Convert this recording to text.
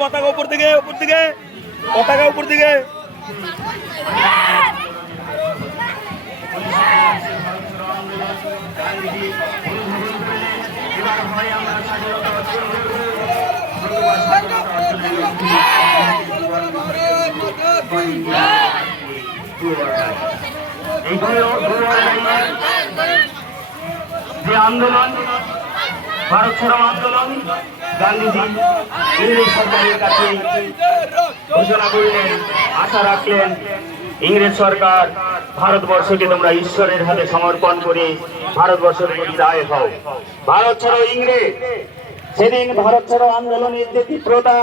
পতাকা উপর দিকে, উপর দিকে, পতাকা উপর দিকে। যে আন্দোলন, ভারত ছাড়ো আন্দোলন, গান্ধীজি ইংরেজ সরকারের কাছে ঘোষণা করলেন, আশা রাখলেন ইংরেজ সরকার ভারতবর্ষকে তোমরা ঈশ্বরের হাতে সমর্পণ করে ভারতবর্ষের প্রতি দায় হও। ভারত ছাড়ো ইংরেজ, সেদিন ভারত ছাড়ো আন্দোলনের যে তীব্রতা